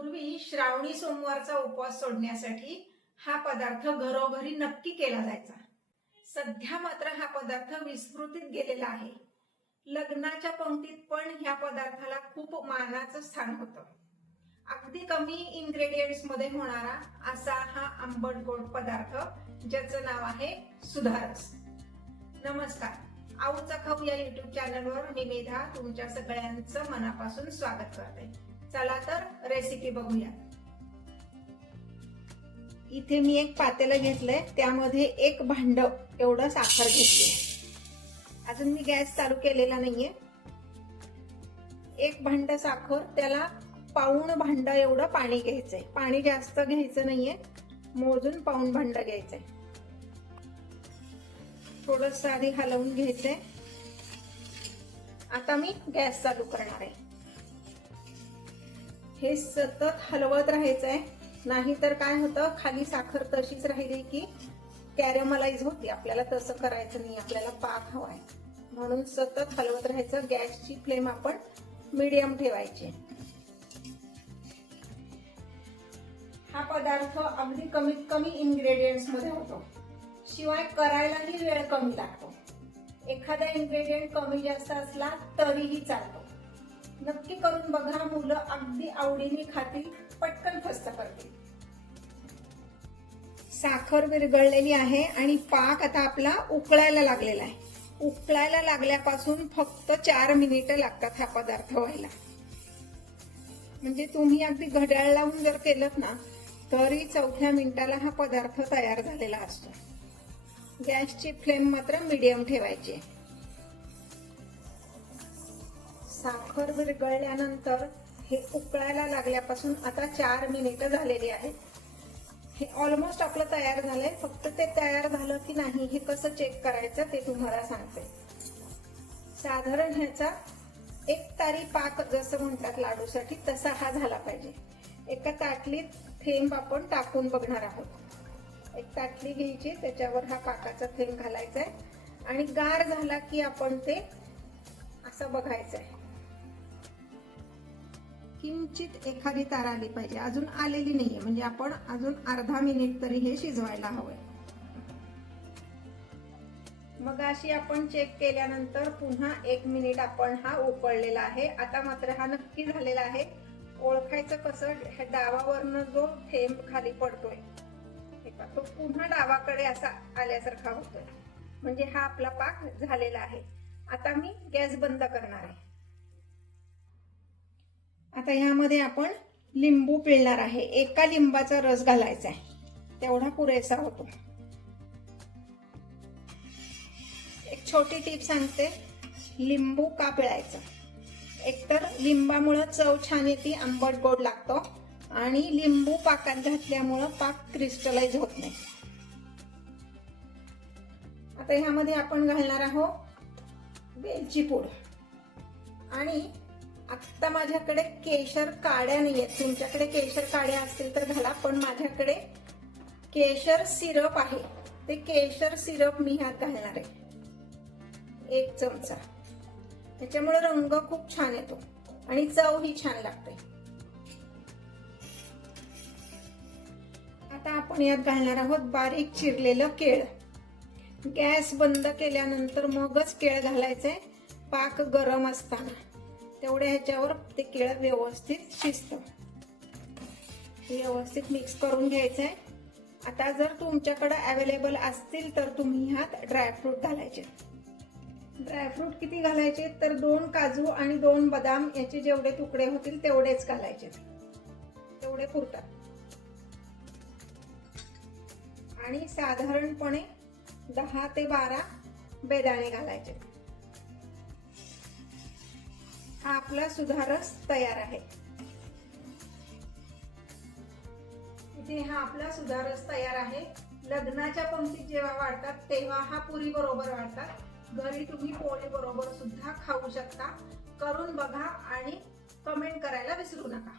पूर्वी श्रावणी सोमवारचा उपवास सोडण्यासाठी हा पदार्थ घरोघरी नक्की केला जायचा. सध्या मात्र हा पदार्थ विस्मृतीत गेलेला आहे. लग्नाच्या पंक्तीत पण ह्या पदार्थाला खूप मानाचं स्थान होतं. अगदी कमी इंग्रेडियंट्स मध्ये होणारा असा हा आंबट गोड पदार्थ ज्याचं नाव आहे सुधारस. नमस्कार, आऊचा खाऊ या युट्यूब चॅनलवर मी मेधा तुमच्या सगळ्यांचं मनापासून स्वागत करते. चला तर रेसिपी बघूया. इथे मी एक पातेलं घेतलंय, त्यामध्ये एक भांड एवढं साखर घेतली. अजून मी गॅस चालू केलेला नाहीये. एक भांड साखर, त्याला पाऊण भांड एवढं पाणी घ्यायचंय. पाणी जास्त घ्यायचं नाहीये, मोजून पाऊण भांड घ्यायचंय. थोडंसं आधी हलवून घ्यायचंय. आता मी गॅस चालू करणार आहे. हे सतत हलवत राहायचंय, नाहीतर काय होतं, खाली साखर तशीच राहिली की कॅरेमलाइज होती. आपल्याला तसं करायचं नाही, आपल्याला पाक हवाय. म्हणून सतत हलवत राहायचं. गॅसची फ्लेम आपण मीडियम ठेवायची. हा पदार्थ अगदी कमीत कमी इंग्रेडियंट्स मध्ये होतो, शिवाय करायलाही वेळ कमी लागतो. एखादा इंग्रेडियंट कमी जास्त असला तरीही चालतो. नक्की करून बघा, मुलं अगदी आवडीने खातील, पटकन फस्त करतील. साखर विरघळलेली आहे आणि पाक आता आपला उकळायला लागलेला आहे. उकळायला लागल्यापासून फक्त 4 मिनिटं लागतात हा पदार्थ व्हायला. म्हणजे तुम्ही अगदी घड्याळ लावून जर केलं ना, तरी 4थ्या मिनिटाला हा पदार्थ तयार झालेला असतो. गॅसची फ्लेम मात्र मीडियम ठेवायची. साखर विरघळल्यानंतर हे उकळायला लागल्यापासून आता 4 मिनिटं झालेली आहेत. हे ऑलमोस्ट आपलं तयार झालंय. फक्त ते तयार झालं की नाही हे कसं चेक करायचं ते तुम्हाला सांगते. साधारण ह्याचा एक तारी पाक जसं म्हणतात लाडूसाठी, तसा हा झाला पाहिजे. एका ताटलीत थेंब आपण टाकून बघणार आहोत. एक ताटली घ्यायची, त्याच्यावर हा पाकाचा थेंब घालायचा आहे आणि गार झाला की आपण ते असं बघायचंय. किंचित एखादी तार आली पाहिजे. अजून आलेली नाहीये, म्हणजे आपण अजून अर्धा मिनिट तरी हे शिजवायला हवंय. मग अशी आपण चेक केल्यानंतर पुन्हा 1 मिनिट आपण हा उकळलेला आहे. आता मात्र हा नक्की झालेला आहे. ओळखायचं कसं, डावावरनं जो थेंब खाली पडतोय तो पुन्हा डावाकडे असा आल्यासारखा होतोय, म्हणजे हा आपला पाक झालेला आहे. आता मी गॅस बंद करणार आहे. आता ह्यामध्ये आपण लिंबू पिळणार आहे. एका लिंबाचा रस घालायचा आहे, तेवढा पुरेसा होतो. एक छोटी टीप सांगते, लिंबू का पिळायचं. एकतर लिंबामुळे चव छान येते, आंबट गोड लागतो, आणि लिंबू पाकात घातल्यामुळं पाक क्रिस्टलाइज होत नाही. आता ह्यामध्ये आपण घालणार आहोत वेलची पूड. आणि आता माझ्याकडे केशर काड्या नाहीयेत. तुमच्याकडे केशर काड्या असतील तर घाला, पण माझ्याकडे केशर सिरप आहे. ते केशर सिरप मी ह्यात घालणार आहे, 1 चमचा. त्याच्यामुळे रंग खूप छान येतो आणि चव ही छान लागते. आता आपण यात घालणार आहोत बारीक चिरलेलं केळ. गॅस बंद केल्यानंतर मगच केळ घालायचंय. पाक गरम असताना तेवढ्या ह्याच्यावर ते केळ व्यवस्थित शिजतं. व्यवस्थित मिक्स करून घ्यायचंय. आता जर तुमच्याकडे अवेलेबल असतील तर तुम्ही ह्यात ड्रायफ्रूट घालायचे. ड्रायफ्रूट किती घालायचे तर 2 काजू आणि 2 बदाम, याचे जेवढे तुकडे होतील तेवढेच घालायचे, तेवढे पुरतात. आणि साधारणपणे 10 ते 12 बेदाणे घालायचे. हा आपला सुधारस तयार आहे. इथे हा आपला सुधारस तयार आहे. लग्नाच्या पंक्तीत जेव्हा वाढतात तेव्हा हा पुरी बरोबर वाढतात. घरी तुम्ही पोळी बरोबर सुद्धा खाऊ शकता. करून बघा आणि कमेंट करायला विसरू नका.